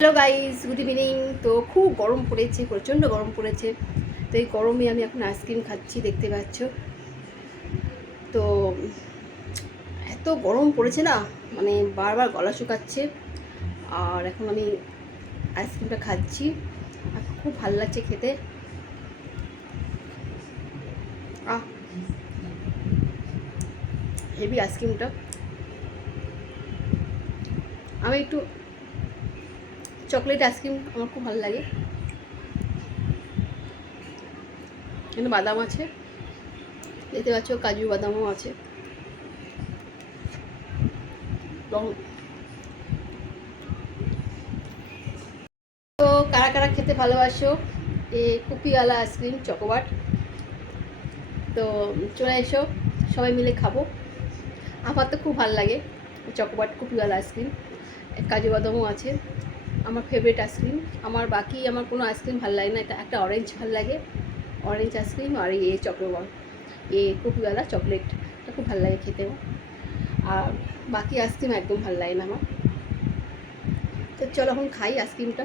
Hello guys, good evening. তো খুব গরম পড়েছে, প্রচণ্ড গরম পড়েছে। তো এই গরমে আমি এখন আইসক্রিম খাচ্ছি, দেখতে পাচ্ছ। তো এত গরম পড়েছে না, মানে বারবার গলা শুকাচ্ছে। আর এখন আমি আইসক্রিমটা খাচ্ছি, আর খুব ভালো লাগছে খেতে। হেভি আইসক্রিমটা। আমি একটু চকলেট আইসক্রিম আমার খুব ভালো লাগে। এখানে বাদাম আছে, দেখতে পাচ্ছ, কাজু বাদামও আছে। তো কারা কারা খেতে ভালোবাসো এই কুপিওয়ালা আইসক্রিম চকোবার, তো চলে এসো, সবাই মিলে খাবো। আমার তো খুব ভালো লাগে চকোবার কুপিওয়ালা আইসক্রিম। কাজু বাদামও আছে, আমার ফেভারিট আইসক্রিম। আমার কোনো আইসক্রিম ভালো লাগে না, এটা একটা অরেঞ্জ ভালো লাগে, অরেঞ্জ আইসক্রিম। আর এই চকোবার, এই কুপিওয়ালা চকলেটটা খুব ভালো লাগে খেতেও। আর বাকি আইসক্রিম একদম ভালো লাগে না আমার। তো চলো এখন খাই আইসক্রিমটা।